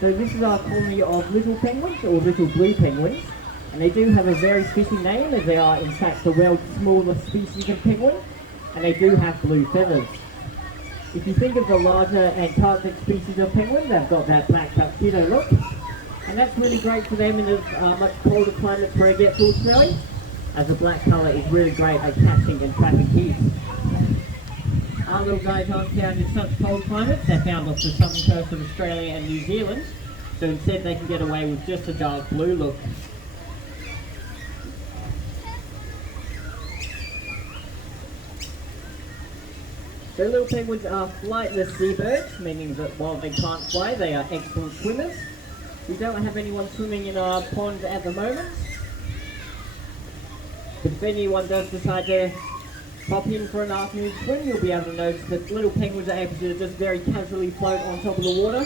So this is our colony of little penguins, or little blue penguins, and they do have a very fitting name as they are in fact the world's smallest species of penguin, and they do have blue feathers. If you think of the larger Antarctic species of penguin, they've got that black tuxedo look, and that's really great for them in a much colder climates where it gets all snowy, as the black colour is really great at catching and trapping heat. Our little guys aren't found in such cold climates, they're found off the southern coast of Australia and New Zealand, so instead they can get away with just a dark blue look. So little penguins are flightless seabirds, meaning that while they can't fly, they are excellent swimmers. We don't have anyone swimming in our pond at the moment, but if anyone does decide to pop in for an afternoon swim, you'll be able to notice that little penguins are able to just very casually float on top of the water,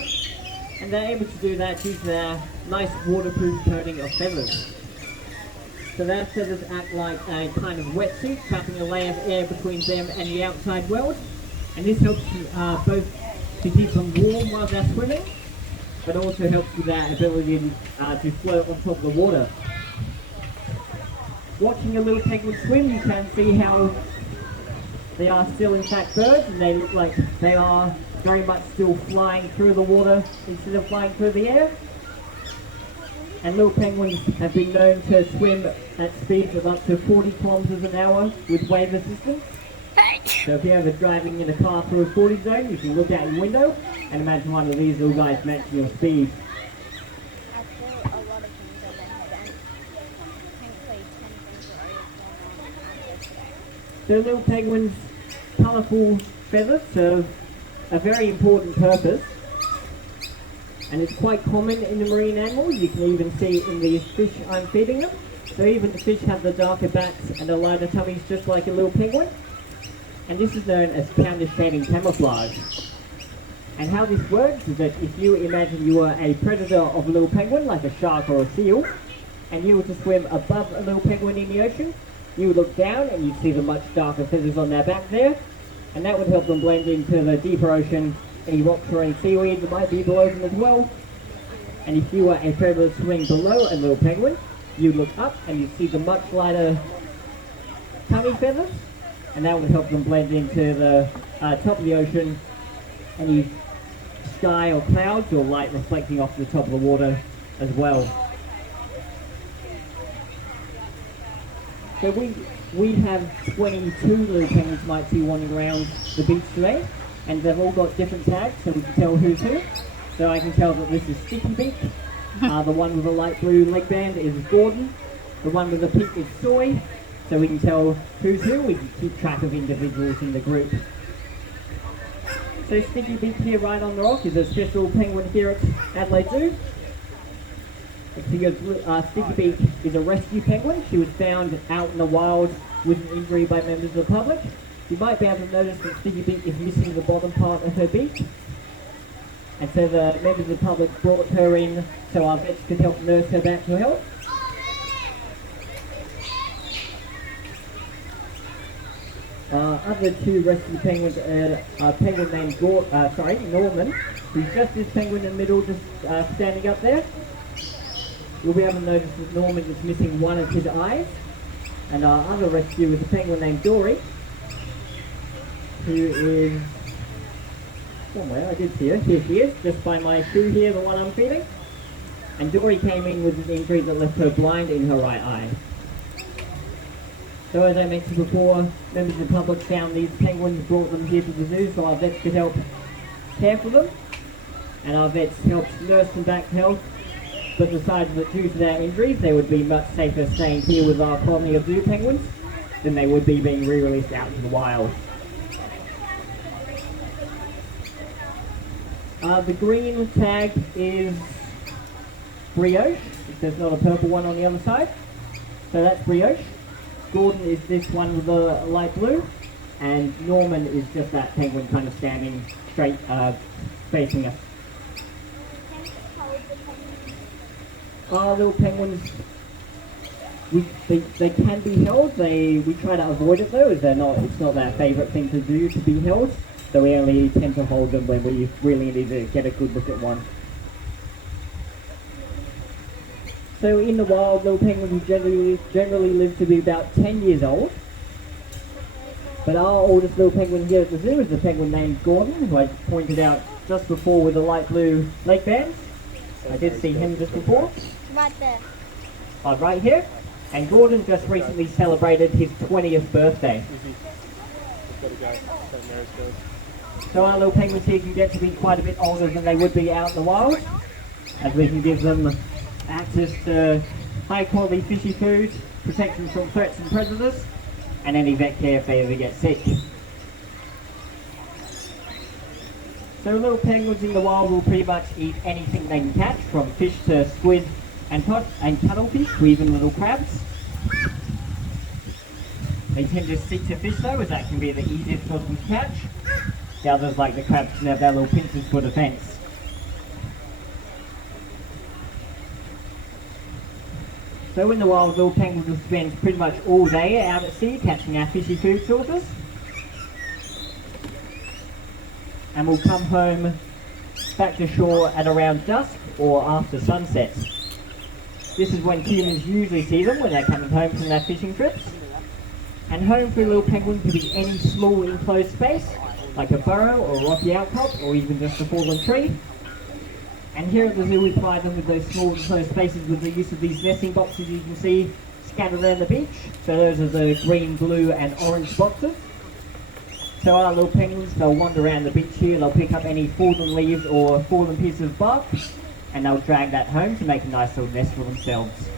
and they're able to do that due to their nice waterproof coating of feathers. So their feathers act like a kind of wetsuit, trapping a layer of air between them and the outside world, and this helps both to keep them warm while they're swimming, but also helps with their ability to float on top of the water. Watching a little penguin swim, you can see how they are still in fact birds, and they look like they are very much still flying through the water instead of flying through the air. And little penguins have been known to swim at speeds of up to 40 kilometers an hour with wave assistance. So if you're ever driving in a car through a 40 zone, you can look out your window and imagine one of these little guys matching your speed. So little penguins' colourful feathers serve a very important purpose, and it's quite common in the marine animals. You can even see it in the fish I'm feeding them. So even the fish have the darker backs and the lighter tummies just like a little penguin, and this is known as counter-shading camouflage. And how this works is that if you imagine you were a predator of a little penguin, like a shark or a seal, and you were to swim above a little penguin in the ocean, you would look down and you'd see the much darker feathers on their back there, and that would help them blend into the deeper ocean, any rocks or any seaweed that might be below them as well. And if you were a predator swimming below a little penguin, you'd look up and you'd see the much lighter tummy feathers, and that would help them blend into the top of the ocean, any sky or clouds or light reflecting off the top of the water as well. So we have 22 little penguins you might see wandering around the beach today, and they've all got different tags so we can tell who's who. So I can tell that this is Sticky Beak, the one with the light blue leg band is Gordon, the one with the pink is Soy, so we can tell who's who, we can keep track of individuals in the group. So Sticky Beak here right on the rock is a special penguin here at Adelaide Zoo. Sticky Beak is a rescue penguin. She was found out in the wild with an injury by members of the public. You might be able to notice that Sticky Beak is missing the bottom part of her beak. And so the members of the public brought her in so our vets could help nurse her back to health. Other two rescue penguins are a penguin named Norman, who's just this penguin in the middle, just standing up there. You'll be able to notice that Norman is missing one of his eyes. And our other rescue is a penguin named Dory, who is somewhere, I did see her, here she is, just by my shoe here, the one I'm feeding. And Dory came in with an injury that left her blind in her right eye. So as I mentioned before, members of the public found these penguins, brought them here to the zoo so our vets could help care for them. And our vets helped nurse them back to health, but decided that due to their injuries they would be much safer staying here with our colony of zoo penguins than they would be being re-released out to the wild. The green tag is Brioche, if there's not a purple one on the other side. So that's Brioche. Gordon is this one with the light blue, and Norman is just that penguin kind of standing straight, facing us. Our little penguins, they can be held. We try to avoid it though, as it's not their favourite thing to do, to be held. So we only tend to hold them when we really need to get a good look at one. So in the wild, little penguins generally live to be about 10 years old. But our oldest little penguin here at the zoo is the penguin named Gordon, who I pointed out just before with the light blue leg bands. I did see him just before. Right there. Right here. And Gordon just recently celebrated his 20th birthday. So our little penguins here can get to be quite a bit older than they would be out in the wild, as we can give them access to high quality fishy food, protection from threats and predators, and any vet care if they ever get sick. So little penguins in the wild will pretty much eat anything they can catch, from fish to squid and cuttlefish to even little crabs. They tend to stick to fish though, as that can be the easiest for them to catch. The others, like the crabs, can have their little pincers for defence. So in the wild, little penguins will spend pretty much all day out at sea catching our fishy food sources. And will come home back to shore at around dusk or after sunset. This is when humans usually see them when they're coming home from their fishing trips. And home for a little penguin could be any small enclosed space, like a burrow or a rocky outcrop, or even just a fallen tree. And here at the zoo we provide them with those small enclosed spaces with the use of these nesting boxes you can see scattered around the beach. So those are the green, blue and orange boxes. So our little penguins, they'll wander around the beach here, they'll pick up any fallen leaves or fallen pieces of bark, and they'll drag that home to make a nice little nest for themselves.